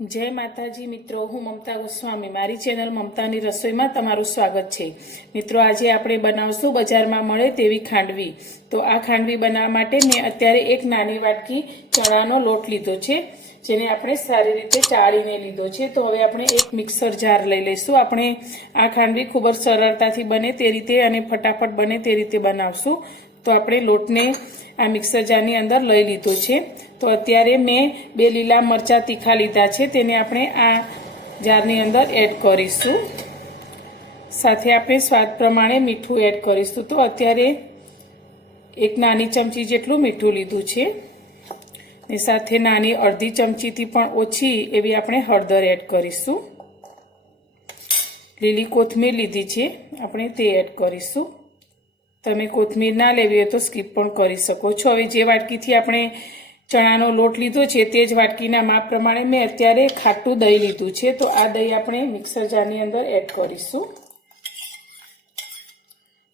जय माताजी मित्रों, हूँ ममता गोस्वामी। मारी चेनल ममतानी रसोई में तमारुं स्वागत है। मित्रों, आज आपणे बनावशुं बजार में मळे तेवी खांडवी। तो आ खांडवी बनाववा माटे मैं अत्यारे एक नानी वाटकी चणानो लोट लीधो छे, जेने आपणे सारी रीते चाळीने लीधो छे। तो हवे आपणे एक मिक्सर जार लई लईशुं। आपणे आ खांडवी खूब ज सरळताथी बने ते रीते अने फटाफट बने ते रीते बनावशुं। तो आपणे लोटने आ मिक्सर जारनी अंदर लई लीधो छे। तो अत्यारे मैं 2 લીલા મરચા तीखा लीधा छे, तेने आपणे आ जारनी अंदर एड करीशुं। साथे आपणे स्वाद प्रमाणे मीठुं एड करीशुं। तो अत्यारे एक नानी चमची जेटलुं मीठुं लीधुं छे ने साथे नानी अर्धी चमचीथी पण ओછી एवी आपणे हळदर एड करीशुं। લીલી કોથમીર लीधी छे, आपणे ते एड करीशुं। तमे कोथमीर ना लेवी हो तो स्कीप पण करी शको छो। हवे जे वाटकीथी आपणे चणानो लोट लीधो छे ते ज वाटकीना माप प्रमाणे मैं अत्यारे खाटुं दही लीधुं छे। तो आ दही आपणे मिक्सर जारनी अंदर एड करीशुं।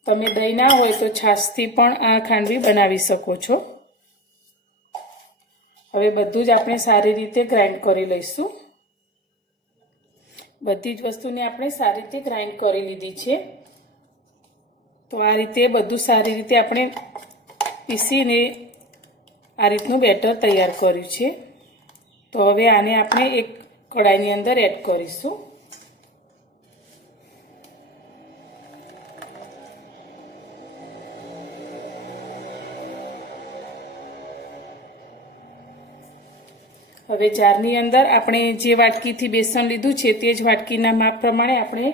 तमे दही ना होय तो छाशथी पण आ खांडवी बनावी शको छो। हवे बधुं ज आपणे सारी रीते ग्राइंड करी लईशुं। बधी ज वस्तुने आपणे सारी रीते ग्राइंड करी लीधी छे। तो आ रीते बधुं सारी रीते आपणे पीसीने आ रीतनुं बेटर तैयार कर्युं छे। तो हवे आने आपणे एक कढ़ाईनी अंदर एड करीशुं। हवे जारनी अंदर आपणे जे वाटकीथी बेसन लीधुं छे ते ज वाटकीना माप प्रमाणे आपणे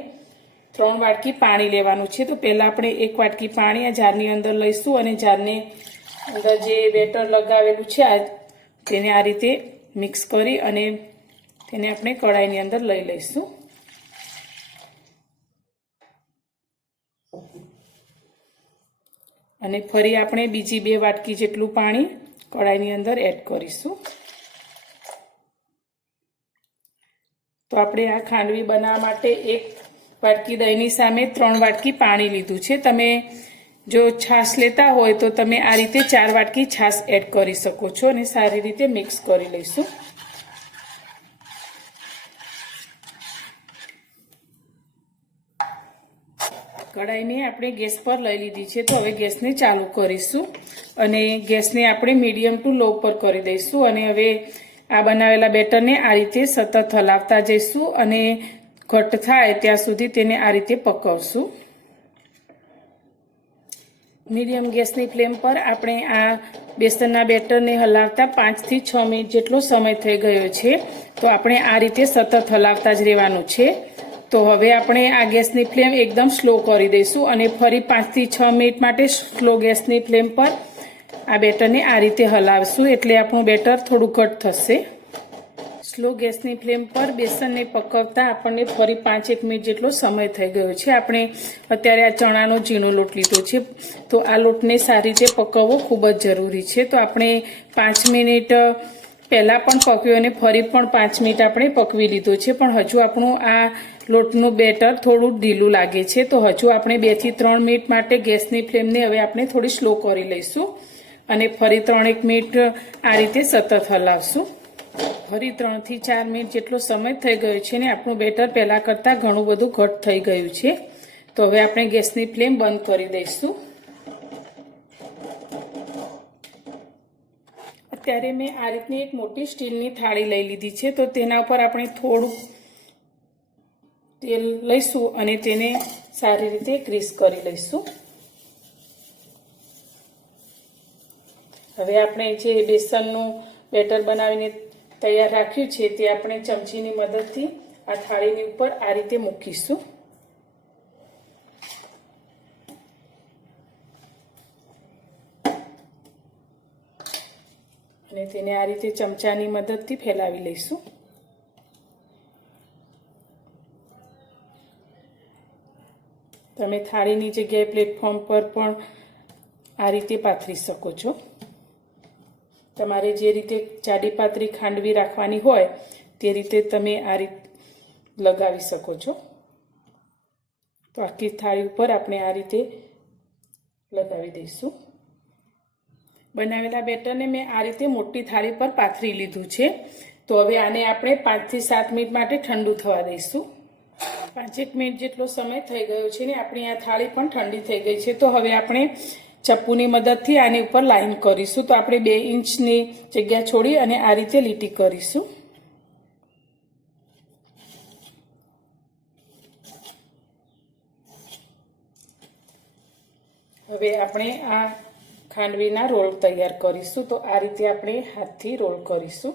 3 वाटकी पाणी लेवानुं छे। तो पहेला आपणे 1 वाटकी पाणी आ जारनी अंदर लईशुं अने जारने अंदर जे बेटर लगावेलुं छे तेने आ रीते मिक्स करी अने तेने आपणे कढ़ाईनी अंदर लई लईशुं। अने फरी आपणे बीजी 2 वाटकी जेटलुं पाणी कढ़ाईनी अंदर एड करीशुं। तो आपणे आ खांडवी बनाववा माटे 1 वाटकी दहीनी सामे 3 वाटकी पाणी लीधुं छे। तमे जो छाश लेता होय तो तमे आ रीते 4 वाटकी छाश एड करी शको छो अने सारी रीते मिक्स करी लईशुं। कढ़ाईने आपणे गैस पर लई लीधी छे। तो हवे गैसने चालू करीशुं अने गैसने आपणे मीडियम टू लो पर करी दईशुं। अने हवे आ बनावेला बेटरने आ रीते सतत हलावता जईशुं अने घट थाय त्यां सुधी तेने आ रीते पकवशुं। मीडियम गैसनी फ्लेम पर आपणे आ बेसनना बेटरने हलावता 5 થી 6 मिनिट जेटलो समय थई गयो छे। तो आपणे आ रीते सतत हलावता ज रहेवानुं छे। तो हवे आपणे आ गैसनी फ्लेम एकदम स्लो करी दईशुं अने फरी 5 થી 6 मिनिट माटे स्लो गैसनी फ्लेम पर आ बेटरने आ रीते हलावशुं एटले आपणुं बेटर थोडुं घट थशे। स्लो गैसनी फ्लेम पर बेसन ने पकवता आपने फरी 5-1 मिनिट जेटलो समय थई गयो छे। आपणे अत्यारे आ चणानो झीणो लोट लीधो छे। तो आ लोटने सारी रीते पकवવો खूब ज जरूरी छे। तो आपणे 5 मिनिट पहेला पण पकव्यो अने फरी पण 5 मिनिट आपणे पकवी लीधो छे, पण हजू आपणुं आ लोटनुं बेटर थोडुं ढीलुं लागे छे। तो हजू आपणे 2 થી 3 मिनिट माटे गैसनी फ्लेमने हवे आपणे थोड़ी स्लो करी लईशुं अने फरी 3-1 मिनिट आ रीते सतत हलावशुं। फरी 3 થી 4 मिनिट जेटलो समय थई गयो छे ने आपणुं बेटर पहेला करता घणुं बधुं घट थई गयुं छे। तो हवे आपणे गैसनी फ्लेम बंध करी दईशुं। अत्यारे मैं आ रीतनी एक मोटी स्टीलनी थाळी लई लीधी छे। तो तेना पर आपणे थोडुं तेल लईशुं अने तेने सारी रीते ग्रीस करी लईशुं। हवे आपणे जे बेसननुं बेटर बनावीने तैयार राख्युं छे ते आपणे चमचीनी मददथी आ थाळीनी उपर आ रीते मूकीशुं। अने तेने आ रीते चमचानी मददथी फैलावी लईशुं। तमे थाळीनी जग्याए प्लेटफॉर्म पर पण आ रीते पाथरी शको छो। तमारे जे रीते जाडी पातरी खांडवी राखवानी होय ते रीते तमे आ रीत लगावी शको छो। तो आखी थाळी उपर आपणे आ रीते लगावी दईशुं। बनावेला बेटरने मैं आ रीते मोटी थाळी पर पाथरी लीधुं छे તો હવે આને આપણે 5 થી 7 મિનિટ માટે ઠંડુ થવા દઈશું. 5 મિનિટ જેટલો સમય થઈ ગયો છે ને આપણી આ થાળી પણ ઠંડી થઈ ગઈ છે. તો હવે આપણે ચપ્પુની મદદથી આની ઉપર લાઈન કરીશું. તો આપણે 2 ઇંચની જગ્યા છોડી અને આ રીતે લીટી કરીશું. હવે આપણે આ ખાંડવીના રોલ તૈયાર કરીશું. તો આ રીતે આપણે હાથથી રોલ કરીશું.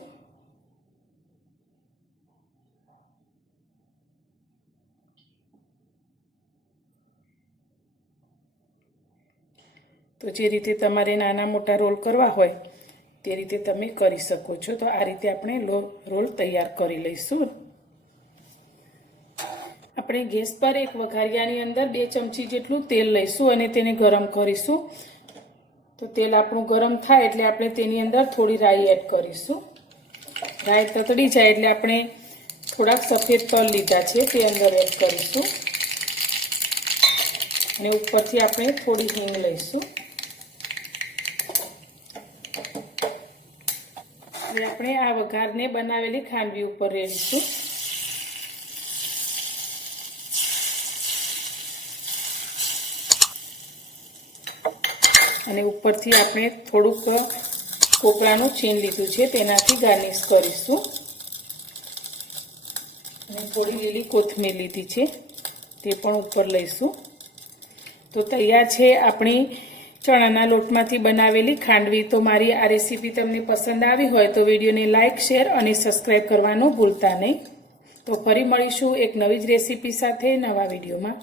તો જે રીતે તમારે નાના મોટા રોલ કરવા હોય તે રીતે તમે કરી શકો છો. તો આ રીતે આપણે રોલ તૈયાર કરી લઈશું. આપણે ગેસ પર એક વઘારિયાની અંદર 2 ચમચી જેટલું તેલ લઈશું અને તેને ગરમ કરીશું. તો તેલ આપણું ગરમ થાય એટલે આપણે તેની અંદર થોડી રાઈ એડ કરીશું. રાઈ તતડી જાય એટલે આપણે થોડાક સફેદ તલ લીધા છે તે અંદર એડ કરીશું અને ઉપરથી આપણે થોડી હિંગ લઈશું. હવે આપણે આ વઘારને બનાવેલી ખાંડવી ઉપર રેડીશું. અને ઉપરથી આપણે થોડુંક કોપરાનું છીણ લીધું છે તેનાથી ગાર્નિશ કરીશું. અને થોડી લીલી કોથમીર લીધી છે તે પણ ઉપર લઈશું. તો તૈયાર છે આપણી ચણાના લોટમાંથી બનાવેલી ખાંડવી. તો મારી આ રેસીપી તમને પસંદ આવી હોય તો વિડીયોને લાઇક, શેર અને સબસ્ક્રાઈબ કરવાનું ભૂલતા નહીં. તો ફરી મળીશું એક નવી જ રેસીપી સાથે નવા વિડીયોમાં.